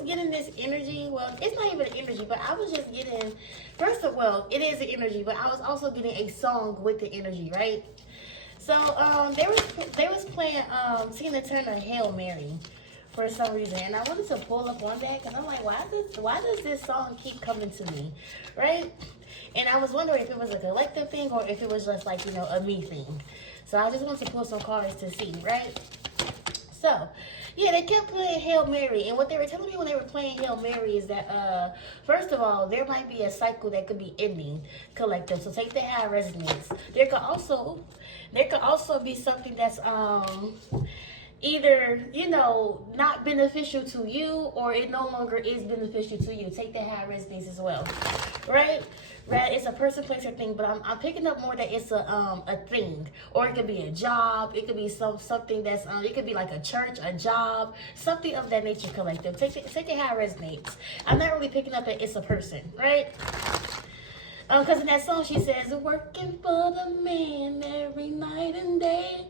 was getting this energy. Well, it's not even an energy, but I was just getting, it is an energy, but I was also getting a song with the energy, right? So they was playing Tina Turner Hail Mary for some reason, and I wanted to pull up on that because I'm like, why does this song keep coming to me, right? And I was wondering if it was a collective thing or if it was just like, a me thing. So I just wanted to pull some cards to see, right? So, yeah, they kept playing Hail Mary. And what they were telling me when they were playing Hail Mary is that, first of all, there might be a cycle that could be ending, collective. So take that how it resonates. There could also be something that's either, not beneficial to you or it no longer is beneficial to you. Take that how it resonates as well, right? Right, it's a person, place, or thing, but I'm picking up more that it's a thing, or it could be a job, it could be something that's it could be like a church, a job, something of that nature, collective. Take it how it resonates. I'm not really picking up that it's a person, right? Because in that song she says, working for the man every night and day,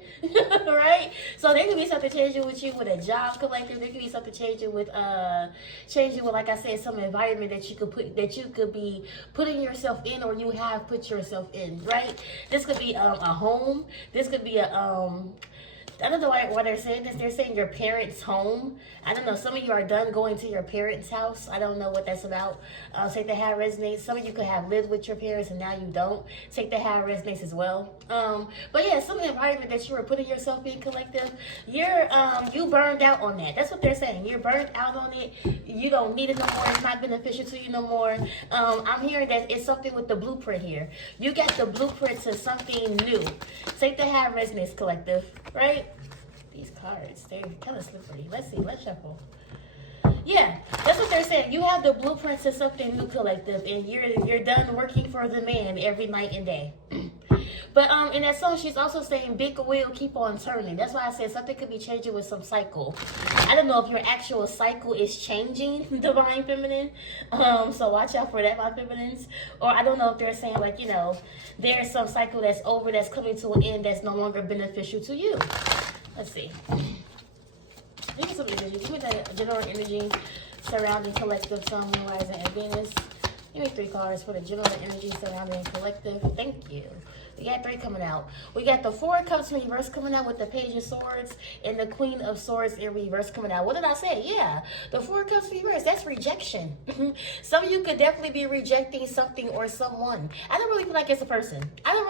right? So there could be something changing with you with a job, collective. There could be something changing with, like I said, some environment that you could be putting yourself in, or you have put yourself in, right? This could be a home. This could be I don't know why they're saying this. They're saying your parents' home. I don't know. Some of you are done going to your parents' house. I don't know what that's about. Take the how it resonates. Some of you could have lived with your parents and now you don't. Take the how it resonates as well. But yeah, some environment that you were putting yourself in, collective, you burned out on that. That's what they're saying. You're burned out on it. You don't need it no more. It's not beneficial to you no more. I'm hearing that it's something with the blueprint here. You got the blueprint to something new. Take the how it resonates, collective, right? These cards, they're kind of slippery. Let's see, let's shuffle. Yeah, that's what they're saying. You have the blueprint to something new, collective, and you're done working for the man every night and day. But in that song, she's also saying big wheel keep on turning. That's why I said something could be changing with some cycle. I don't know if your actual cycle is changing, divine feminine. So watch out for that, my feminines. Or I don't know if they're saying like, there's some cycle that's over, that's coming to an end, that's no longer beneficial to you. Let's see. Give me some energy. Give me the general energy surrounding collective, sun, moon, rising, and Venus. Give me 3 cards for the general energy surrounding collective. Thank you. We got 3 coming out. We got the 4 of Cups in reverse coming out with the Page of Swords and the Queen of Swords in reverse coming out. What did I say? Yeah, the 4 of Cups in reverse. That's rejection. Some of you could definitely be rejecting something or someone. I don't really feel like it's a person. I feel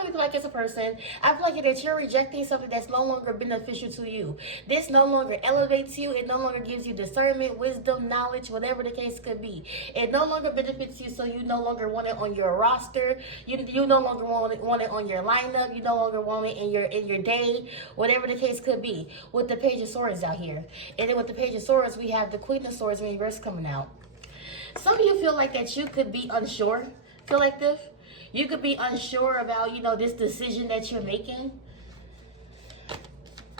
like that you're rejecting something that's no longer beneficial to you. This no longer elevates you. It no longer gives you discernment, wisdom, knowledge, whatever the case could be. It no longer benefits you, so you no longer want it on your roster. You no longer want it on your lineup. You no longer want it in your day, whatever the case could be. With the Page of Swords out here, and then with the Page of Swords, we have the Queen of Swords in reverse coming out. Some of you feel like that you could be unsure, collective. You could be unsure about this decision that you're making.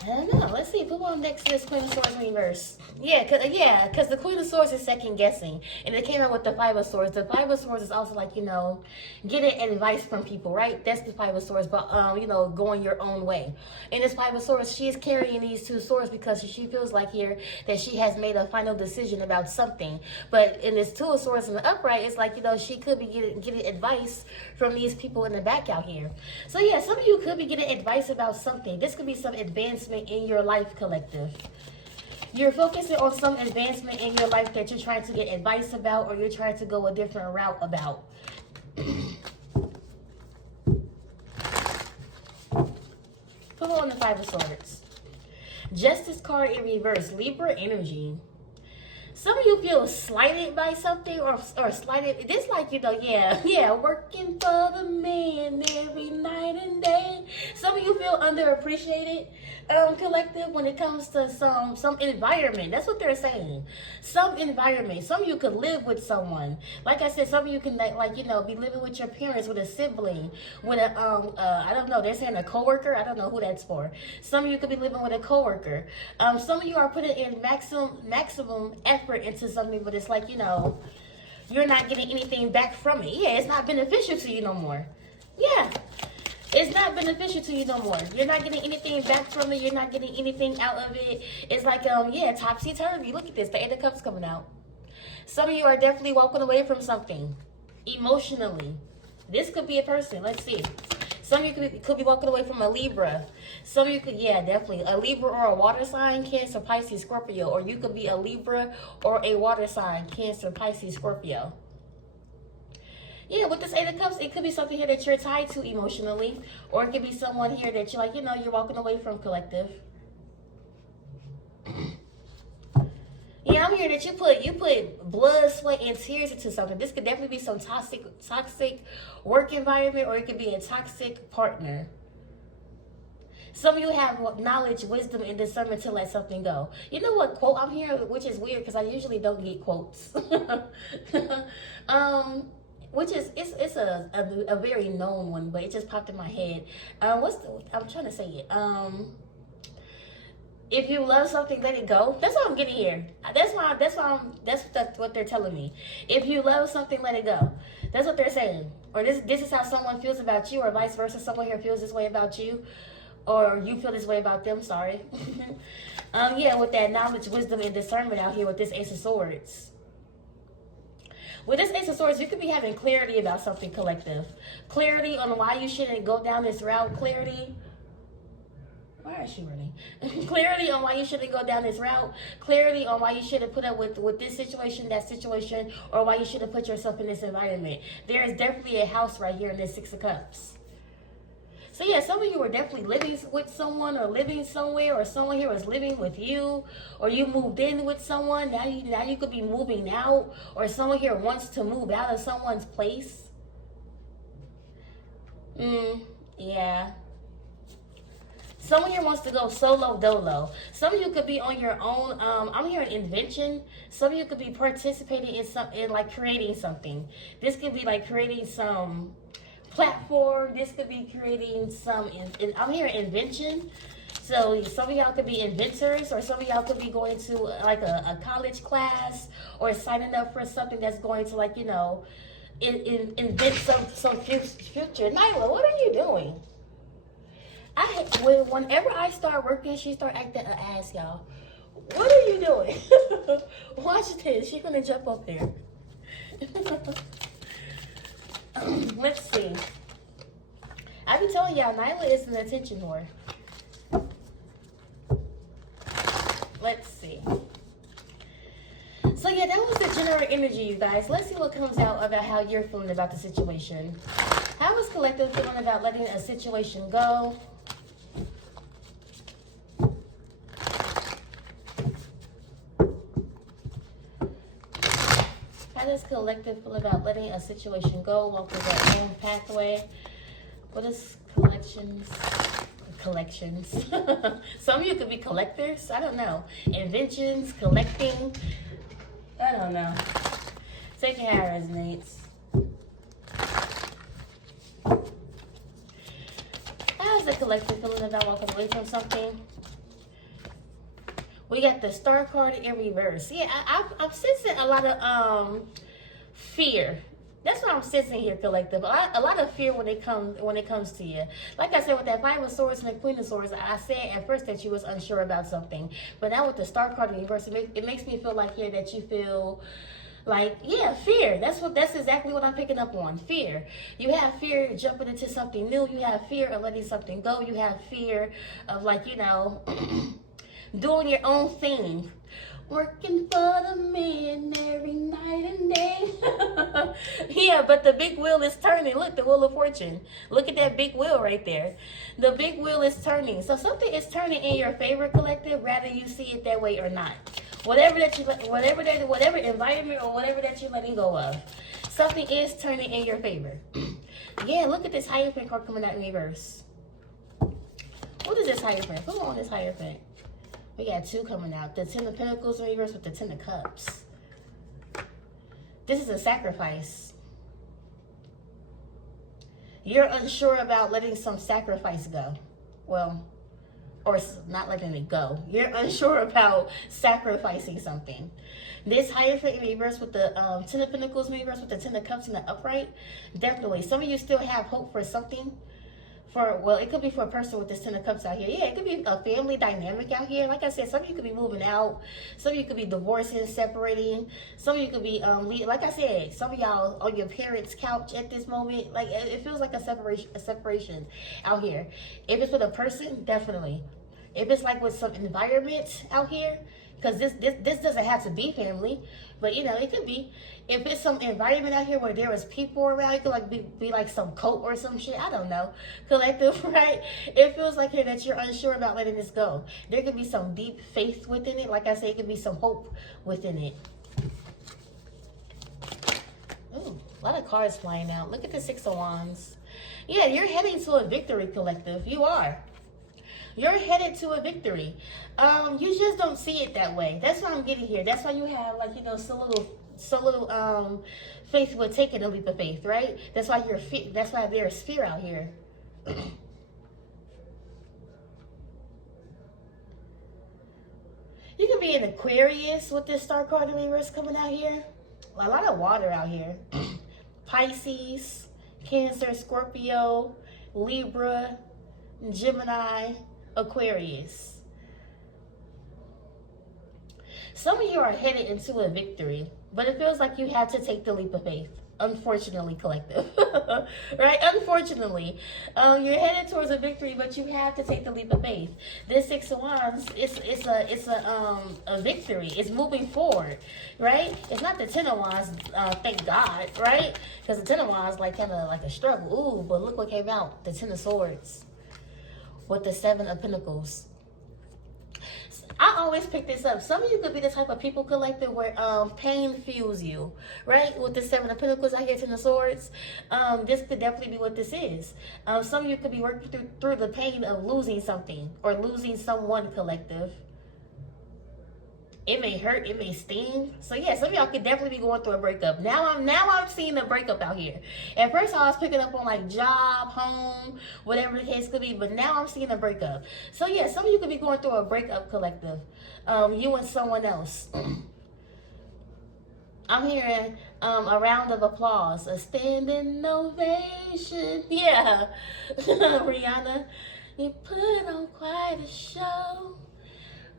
I don't know. Let's see. Put one next to this Queen of Swords in reverse. Yeah, because the Queen of Swords is second guessing. And it came out with the 5 of Swords. The 5 of Swords is also like, getting advice from people, right? That's the 5 of Swords, but, going your own way. And this 5 of Swords, she is carrying these 2 swords because she feels like here that she has made a final decision about something. But in this 2 of Swords in the upright, it's like, she could be getting advice from these people in the back out here. So, yeah, some of you could be getting advice about something. This could be some advancement in your life, collective. You're focusing on some advancement in your life that you're trying to get advice about, or you're trying to go a different route about. Put on the 5 of Swords. Justice card in reverse. Libra energy. Some of you feel slighted by something or slighted. This like, working for the man every night and day. Some of you feel underappreciated, collective, when it comes to some environment. That's what they're saying. Some environment. Some of you could live with someone. Like I said, some of you can be living with your parents, with a sibling, with a I don't know. They're saying a coworker. I don't know who that's for. Some of you could be living with a coworker. Some of you are putting in maximum effort into something, but it's like, you're not getting anything back from it. Yeah, it's not beneficial to you no more. Yeah, it's not beneficial to you no more. You're not getting anything back from it. You're not getting anything out of it. It's like, topsy-turvy. Look at this. The 8 of Cups coming out. Some of you are definitely walking away from something emotionally. This could be a person. Let's see. Some of you could be walking away from a Libra. Some of you could, yeah, definitely. A Libra or a water sign, Cancer, Pisces, Scorpio. Or you could be a Libra or a water sign, Cancer, Pisces, Scorpio. Yeah, with this 8 of Cups, it could be something here that you're tied to emotionally. Or it could be someone here that you're like, you know, you're walking away from, collective. Yeah, I'm here that you put blood, sweat, and tears into something. This could definitely be some toxic work environment, or it could be a toxic partner. Some of you have knowledge, wisdom, and discernment to let something go. You know what quote I'm hearing, which is weird because I usually don't get quotes. Which is it's a very known one, but it just popped in my head. I'm trying to say it. If you love something, let it go. That's what I'm getting here. That's what they're telling me. If you love something, let it go. That's what they're saying. Or this is how someone feels about you, or vice versa. Someone here feels this way about you, or you feel this way about them. Sorry. Yeah, with that knowledge, wisdom, and discernment out here with this Ace of Swords. With this Ace of Swords, you could be having clarity about something, collective. Clarity on why you shouldn't go down this route. Clarity. Why is she running? Clarity on why you shouldn't go down this route. Clarity on why you shouldn't put up with this situation, that situation, or why you shouldn't put yourself in this environment. There is definitely a house right here in this 6 of Cups. So yeah, some of you are definitely living with someone, or living somewhere, or someone here was living with you, or you moved in with someone. Now you could be moving out, or someone here wants to move out of someone's place. Yeah. Someone here wants to go solo dolo. Some of you could be on your own. I'm hearing invention. Some of you could be participating in like creating something. This could be like creating some platform. This could be creating some. I'm hearing invention. So some of y'all could be inventors, or some of y'all could be going to like a college class, or signing up for something that's going to, like, you know, invent some future. Nyla, what are you doing? Whenever I start working, she start acting an ass, y'all. What are you doing? Watch this. She's gonna jump up there. Let's see. I be telling y'all, Nyla is an attention whore. Let's see. So yeah, that was the general energy, you guys. Let's see what comes out about how you're feeling about the situation. How is collective feeling about letting a situation go? How does collective feel about letting a situation go, walk through their own pathway? What is collections? Some of you could be collectors. I don't know. Inventions, collecting. I don't know. Take it how it resonates. How is the collective feeling about walking away from something? We got the Star card in reverse. Yeah, I'm sensing a lot of fear. That's what I'm sensing here, collective. A lot of fear when it comes to you. Like I said, with that 5 of Swords and the Queen of Swords, I said at first that you was unsure about something, but now with the Star card in reverse, it makes me feel like here that you feel like, yeah, fear. That's exactly what I'm picking up on. Fear. You have fear jumping into something new. You have fear of letting something go. You have fear of, like, you know, doing your own thing. Working for the man every night and day. Yeah, but the big wheel is turning. Look, the Wheel of Fortune. Look at that big wheel right there. The big wheel is turning. So something is turning in your favor, collective, rather you see it that way or not. Whatever environment or whatever that you're letting go of, something is turning in your favor. Yeah, look at this Hierophant card coming out in reverse. What is this Hierophant? Who on this Hierophant? We got 2 coming out. The 10 of Pentacles in reverse with the 10 of Cups. This is a sacrifice. You're unsure about letting some sacrifice go. Well, or not letting it go. You're unsure about sacrificing something. This Hierophant in reverse with the 10 of Pentacles in reverse with the 10 of Cups in the upright. Definitely. Some of you still have hope for something. well, it could be for a person with this Ten of Cups out here. Yeah, it could be a family dynamic out here. Like I said, some of you could be moving out. Some of you could be divorcing, separating. Some of you could be, like I said, some of y'all on your parents' couch at this moment. Like, it feels like a separation out here. If it's with a person, definitely. If it's like with some environment out here, because this doesn't have to be family, but you know, it could be. If it's some environment out here where there is people around, it could like be like some cult or some shit. I don't know. Collective, right? It feels like here that you're unsure about letting this go. There could be some deep faith within it. Like I say, it could be some hope within it. Ooh, a lot of cards flying out. Look at the Six of Wands. Yeah, you're heading to a victory, collective. You are. You're headed to a victory. You just don't see it that way. That's what I'm getting here. That's why you have, like, you know, so little faith with taking a leap of faith, right? That's why that's why there's fear out here. You can be an Aquarius with this star card in reverse coming out here. A lot of water out here. Pisces, Cancer, Scorpio, Libra, Gemini, Aquarius. Some of you are headed into a victory, but it feels like you have to take the leap of faith. Unfortunately, collective. Right? Unfortunately. You're headed towards a victory, but you have to take the leap of faith. This Six of Wands, it's a victory. It's moving forward, right? It's not the Ten of Wands, thank God, right? Because the Ten of Wands like kind of like a struggle. Ooh, but look what came out. The Ten of Swords with the Seven of Pentacles. I always pick this up. Some of you could be the type of people, collective, where pain fuels you, right? With the Seven of Pentacles, I get Ten of Swords. This could definitely be what this is. Some of you could be working through the pain of losing something or losing someone, collective. It may hurt, it may sting. So yeah, some of y'all could definitely be going through a breakup. Now I'm seeing a breakup out here. At first I was picking up on like job, home, whatever the case could be, but now I'm seeing a breakup. So yeah, some of you could be going through a breakup, collective. You and someone else. I'm hearing a round of applause, a standing ovation. Yeah. Rihanna, you put on quite a show.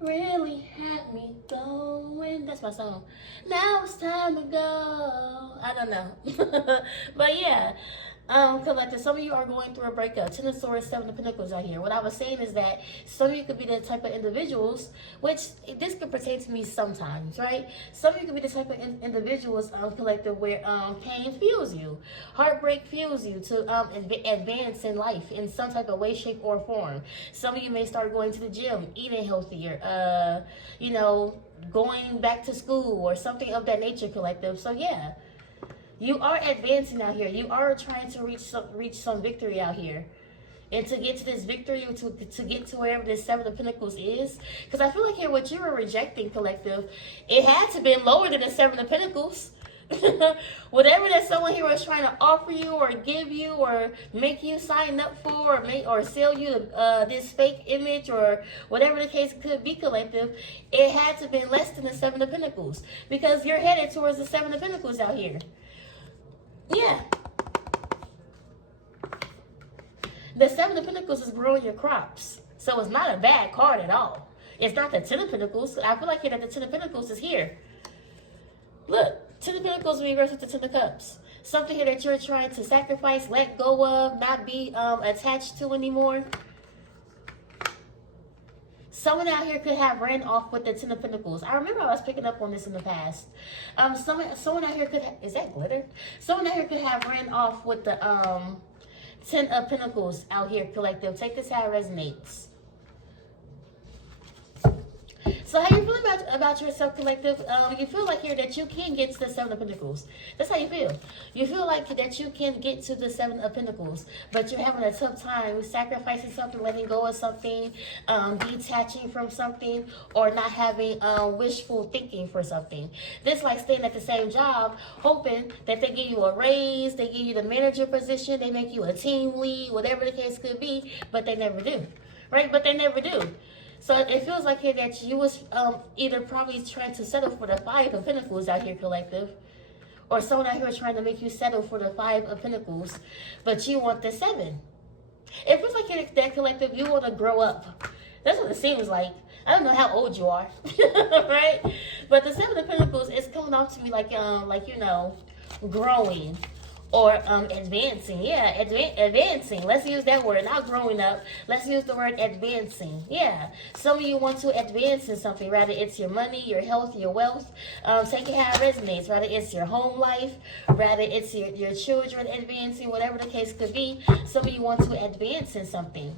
Really had me going. That's my song. Now it's time to go. I don't know. But yeah. Collective, some of you are going through a breakup. Ten of Swords, Seven of Pentacles out here. What I was saying is that some of you could be the type of individuals, which this could pertain to me sometimes, right? Some of you could be the type of individuals, collective, where pain fuels you, heartbreak fuels you to advance in life in some type of way, shape, or form. Some of you may start going to the gym, eating healthier, you know, going back to school or something of that nature, collective. So yeah. You are advancing out here. You are trying to reach some victory out here. And to get to this victory, to get to wherever this Seven of Pentacles is. Because I feel like here what you were rejecting, collective, it had to be lower than the Seven of Pentacles. Whatever that someone here was trying to offer you or give you or make you sign up for or sell you this fake image or whatever the case could be, collective, it had to be less than the Seven of Pentacles. Because you're headed towards the Seven of Pentacles out here. Yeah. The Seven of Pentacles is growing your crops. So it's not a bad card at all. It's not the Ten of Pentacles. I feel like here that the Ten of Pentacles is here. Look, Ten of Pentacles reversed with the Ten of Cups. Something here that you're trying to sacrifice, let go of, not be attached to anymore. Someone out here could have ran off with the Ten of Pentacles. I remember I was picking up on this in the past. Someone out here could have, is that glitter? Someone out here could have ran off with the Ten of Pentacles out here, collective. Take this how it resonates. So how you feel about yourself, collective? You feel like here that you can get to the Seven of Pentacles. That's how you feel. You feel like that you can get to the Seven of Pentacles, but you're having a tough time sacrificing something, letting go of something, detaching from something, or not having wishful thinking for something. This like staying at the same job, hoping that they give you a raise, they give you the manager position, they make you a team lead, whatever the case could be, but they never do, right? But they never do. So it feels like here that you was either probably trying to settle for the Five of Pentacles out here, collective. Or someone out here is trying to make you settle for the Five of Pentacles. But you want the Seven. It feels like you're that collective. You want to grow up. That's what it seems like. I don't know how old you are, right? But the Seven of Pentacles is coming off to me like you know, growing or advancing. Yeah, advancing. Let's use that word. Not growing up. Let's use the word advancing. Yeah. Some of you want to advance in something. Rather it's your money, your health, your wealth. Take it how it resonates. Rather it's your home life. Rather it's your children advancing. Whatever the case could be. Some of you want to advance in something.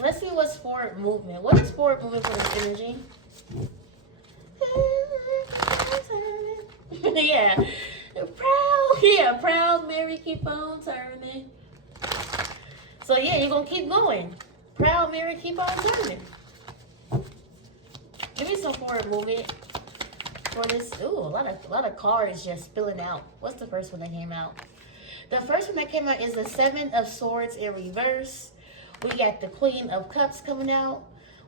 Let's see what's forward movement. What is forward movement for this energy? Yeah. Proud. Yeah, proud Mary, keep on turning. So yeah, you're going to keep going. Proud Mary, keep on turning. Give me some forward movement for this. Ooh, a lot of cards just spilling out. What's the first one that came out? The first one that came out is the Seven of Swords in reverse. We got the Queen of Cups coming out.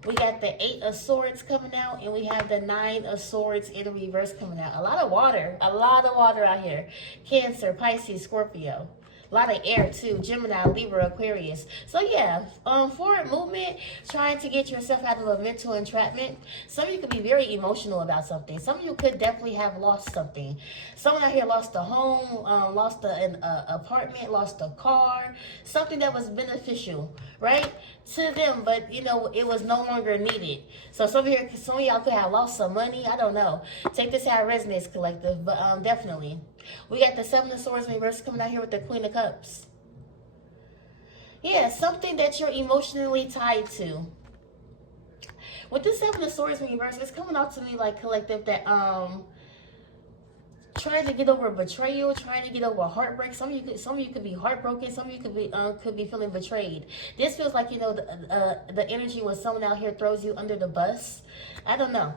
We got the Eight of Swords coming out. And we have the Nine of Swords in reverse coming out. A lot of water. A lot of water out here. Cancer, Pisces, Scorpio. A lot of air too. Gemini, Libra, Aquarius. So yeah, forward movement, trying to get yourself out of a mental entrapment. Some of you could be very emotional about something. Some of you could definitely have lost something. Someone out here lost a home, lost an apartment, lost a car, something that was beneficial, right, to them, but you know it was no longer needed. So some of y'all could have lost some money. I don't know. Take this how it resonates, collective, but definitely. We got the Seven of Swords in reverse coming out here with the Queen of Cups. Yeah, something that you're emotionally tied to. With the Seven of Swords in reverse, it's coming out to me like, collective, that trying to get over a betrayal, trying to get over a heartbreak. Some of you could be heartbroken. Some of you could be feeling betrayed. This feels like, you know, the energy when someone out here throws you under the bus. I don't know.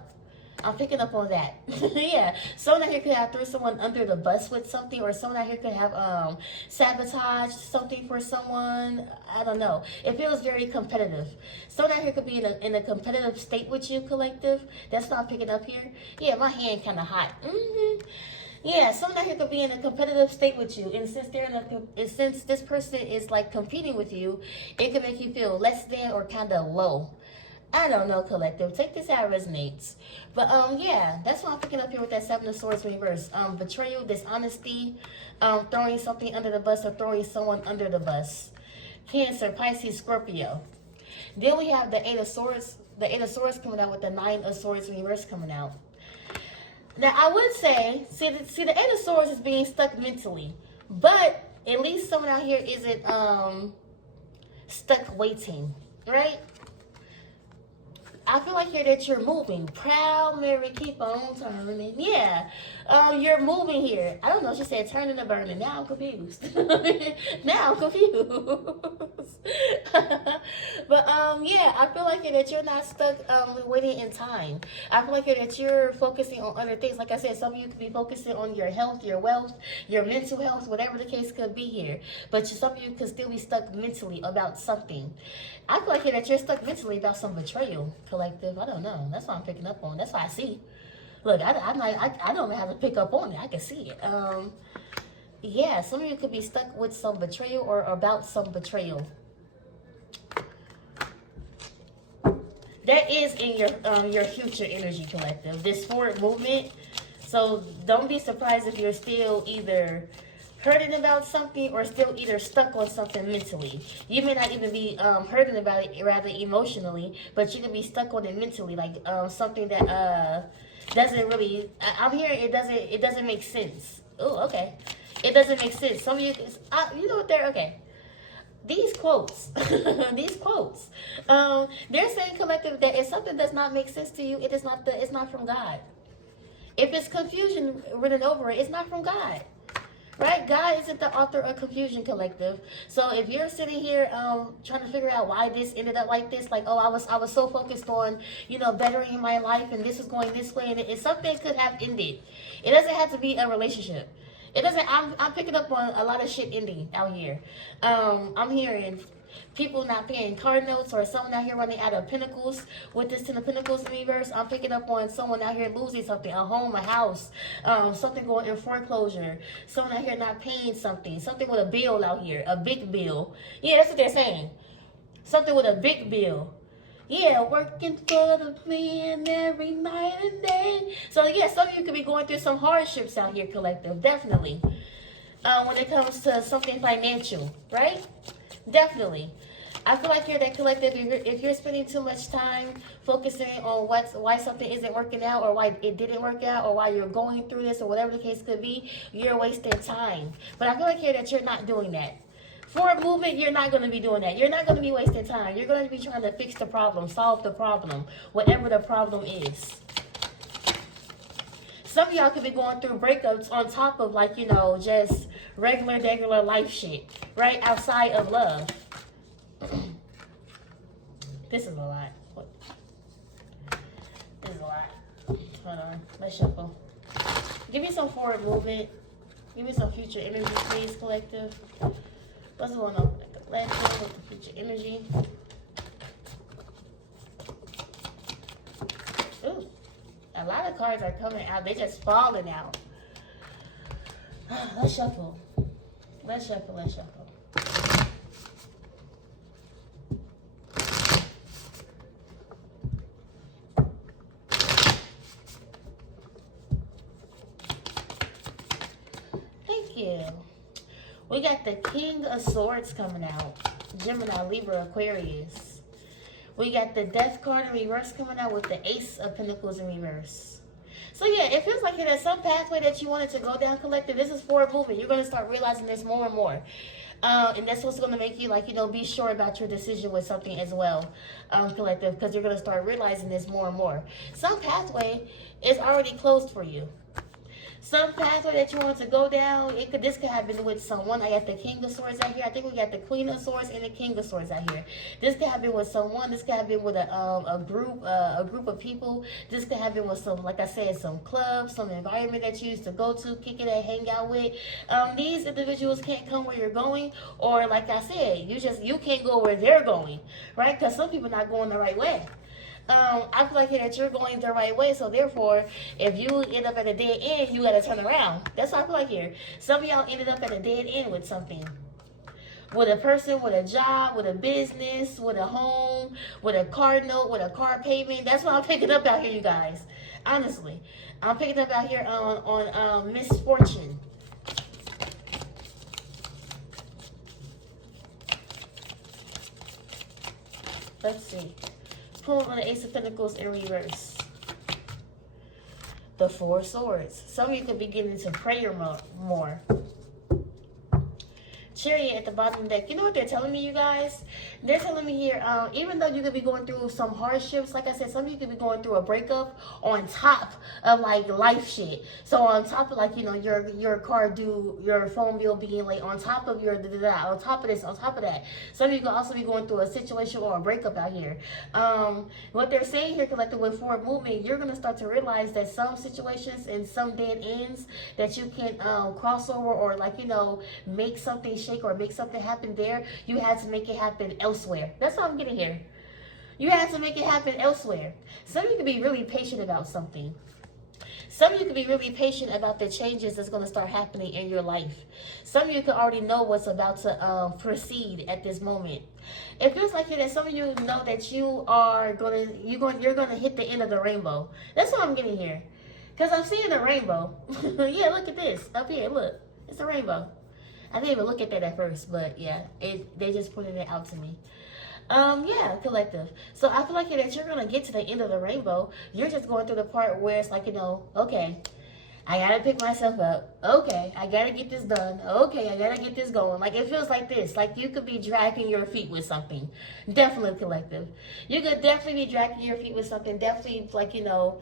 I'm picking up on that. Yeah, someone out here could have threw someone under the bus with something, or someone out here could have sabotaged something for someone. I don't know. It feels very competitive. Someone out here could be in a competitive state with you, collective. That's what I'm picking up here. Yeah, my hand kind of hot. Yeah, someone out here could be in a competitive state with you, and since this person is like competing with you, it could make you feel less than or kind of low. I don't know, collective. Take this how it resonates. But yeah, that's what I'm picking up here with that Seven of Swords reverse. Betrayal, dishonesty, throwing something under the bus or throwing someone under the bus. Cancer, Pisces, Scorpio. Then we have the Eight of Swords. The Eight of Swords coming out with the Nine of Swords reverse coming out. Now I would say, see the Eight of Swords is being stuck mentally, but at least someone out here isn't stuck waiting, right? I feel like here that you're moving. Proud Mary, keep on turning. Yeah, you're moving here. I don't know. She said turning and burning. Now I'm confused. Now I'm confused. But yeah, I feel like here that you're not stuck waiting in time. I feel like here that you're focusing on other things. Like I said, some of you could be focusing on your health, your wealth, your mental health, whatever the case could be here. But some of you could still be stuck mentally about something. I feel like here that you're stuck mentally about some betrayal, collective. I don't know. That's what I'm picking up on. That's what I see. Look, I don't have to pick up on it. I can see it. Yeah, some of you could be stuck with some betrayal or about some betrayal. That is in your future energy, collective. This forward movement. So don't be surprised if you're still either hurting about something or still either stuck on something mentally. You may not even be hurting about it rather emotionally, but you can be stuck on it mentally, like something that doesn't really. I'm hearing it doesn't make sense. Oh, okay. It doesn't make sense. Some of you, you know what? They're okay. These quotes, these quotes, they're saying, collective, that if something does not make sense to you, it's not from God. If it's confusion written over it, it's not from God. Right? God isn't the author of confusion, collective. So if you're sitting here trying to figure out why this ended up like this, like, oh, I was so focused on, you know, bettering my life and this is going this way, and if something could have ended. It doesn't have to be a relationship. It doesn't. I'm picking up on a lot of shit ending out here. I'm hearing People not paying card notes, or someone out here running out of pentacles with this 10 of Pentacles in reverse. I'm picking up on someone out here losing something, a home, a house, something going in foreclosure, someone out here not paying something with a bill out here, a big bill. Yeah, that's what they're saying. Something with a big bill. Yeah, working for the man every night and day. So yeah, some of you could be going through some hardships out here, collective, definitely. When it comes to something financial, right? Definitely. I feel like you're that collective. If you're spending too much time focusing on why something isn't working out, or why it didn't work out, or why you're going through this, or whatever the case could be, you're wasting time. But I feel like here that you're not doing that. Forward movement, you're not going to be doing that. You're not going to be wasting time. You're going to be trying to fix the problem, solve the problem, whatever the problem is. Some of y'all could be going through breakups on top of, like, you know, just regular life shit, right? Outside of love. This is a lot. This is a lot. Hold on. Let's shuffle. Give me some forward movement. Give me some future energy, please, collective. What's going on with the collective, with the future energy? Ooh. A lot of cards are coming out. They're just falling out. Let's shuffle. Let's shuffle. Let's shuffle. Thank you. We got the King of Swords coming out. Gemini, Libra, Aquarius. We got the Death card in reverse coming out with the Ace of Pentacles in reverse. So yeah, it feels like there's some pathway that you wanted to go down, collective. This is forward movement. You're going to start realizing this more and more. And that's what's going to make you, like, you know, be sure about your decision with something as well, collective. Because you're going to start realizing this more and more. Some pathway is already closed for you. Some pathway that you want to go down, this could have been with someone. I got the King of Swords out here. I think we got the Queen of Swords and the King of Swords out here. This could have been with someone. This could have been with a group of people. This could have been with some, like I said, some club, some environment that you used to go to, kick it and hang out with. These individuals can't come where you're going, or like I said, you can't go where they're going, right? Because some people are not going the right way. I feel like that you're going the right way, so therefore, if you end up at a dead end, you gotta turn around. That's what I feel like here. Some of y'all ended up at a dead end with something. With a person, with a job, with a business, with a home, with a car note, with a car payment. That's what I'm picking up out here, you guys. Honestly. I'm picking up out here on misfortune. Let's see. Pull on the Ace of Pentacles in reverse. The Four of Swords. Some of you could be getting into prayer more. Chariot at the bottom of the deck. You know what they're telling me, you guys? They're telling me here, even though you could be going through some hardships, like I said, some of you could be going through a breakup on top of, like, life shit. So on top of, like, you know, your car due, your phone bill being late, on top of your on top of this, on top of that. Some of you could also be going through a situation or a breakup out here. What they're saying here, collective, with forward movement, you're going to start to realize that some situations and some dead ends that you can cross over, or, like, you know, make something shake or make something happen there, you had to make it happen elsewhere. That's what I'm getting here. You had to make it happen elsewhere. Some of you could be really patient about something. Some of you could be really patient about the changes that's going to start happening in your life. Some of you could already know what's about to proceed at this moment. It feels like that some of you know that you're gonna hit the end of the rainbow. That's what I'm getting here, because I'm seeing a rainbow. Yeah, look at this up here. Look, it's a rainbow. I didn't even look at that at first, but yeah, they just pointed it out to me. Yeah, collective. So I feel like that you're gonna get to the end of the rainbow. You're just going through the part where it's like, you know, okay, I gotta pick myself up. Okay, I gotta get this done. Okay, I gotta get this going. Like, it feels like this. Like, you could be dragging your feet with something. Definitely, collective. You could definitely be dragging your feet with something. Definitely, like, you know,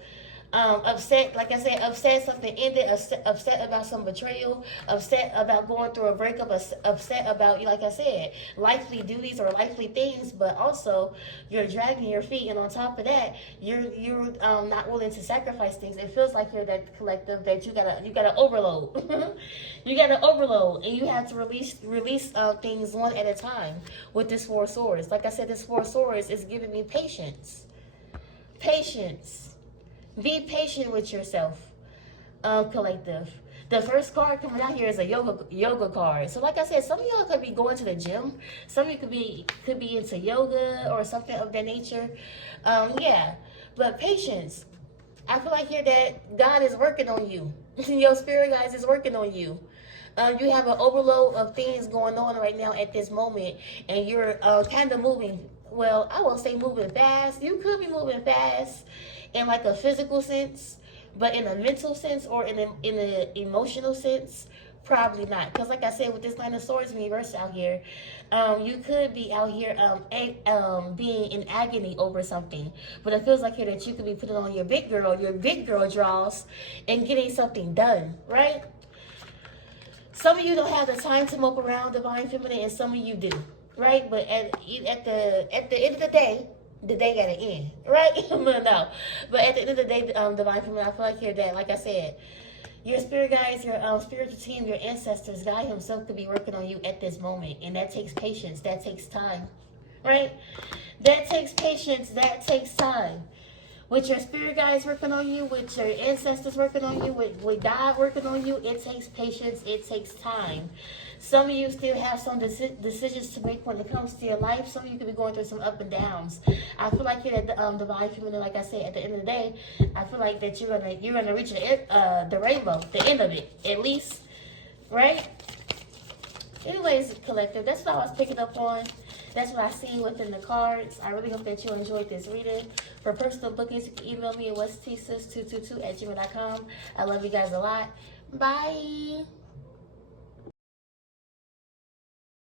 upset, like I said, upset something ended, upset about some betrayal, upset about going through a breakup, upset about, like I said, lifely duties or lifely things, but also you're dragging your feet, and on top of that, you're not willing to sacrifice things. It feels like you're that collective that you gotta overload. You gotta overload, and you have to release things one at a time with this Four of Swords. Like I said, this Four of Swords is giving me patience. Patience. Be patient with yourself, collective. The first card coming out here is a yoga card. So like I said, some of y'all could be going to the gym. Some of you could be into yoga or something of that nature. Yeah, but patience. I feel like here that God is working on you. Your spirit guys is working on you. You have an overload of things going on right now at this moment, and you're kind of moving. Well, I won't say moving fast. You could be moving fast in like a physical sense, but in a mental sense or in an emotional sense, probably not. Because like I said, with this Nine of Swords reverse out here, you could be out here being in agony over something. But it feels like here that you could be putting on your big girl draws and getting something done, right? Some of you don't have the time to mope around, Divine Feminine, and some of you do, right? But at the end of the day gotta end, right? No, but at the end of the day, Divine Feminine, I feel like here that, like I said, your spirit guides, your spiritual team, your ancestors, God Himself could be working on you at this moment, and that takes patience, that takes time, right? That takes patience, that takes time. With your spirit guides working on you, with your ancestors working on you, with God working on you, it takes patience, it takes time. Some of you still have some decisions to make when it comes to your life. Some of you could be going through some up and downs. I feel like here at the Divine Feminine, like I said, at the end of the day, I feel like that you're gonna reach the rainbow, the end of it, at least, right? Anyways, collective, that's what I was picking up on. That's what I seen within the cards. I really hope that you enjoyed this reading. For personal bookings, you can email me at westtsis222@gmail.com. I love you guys a lot. Bye.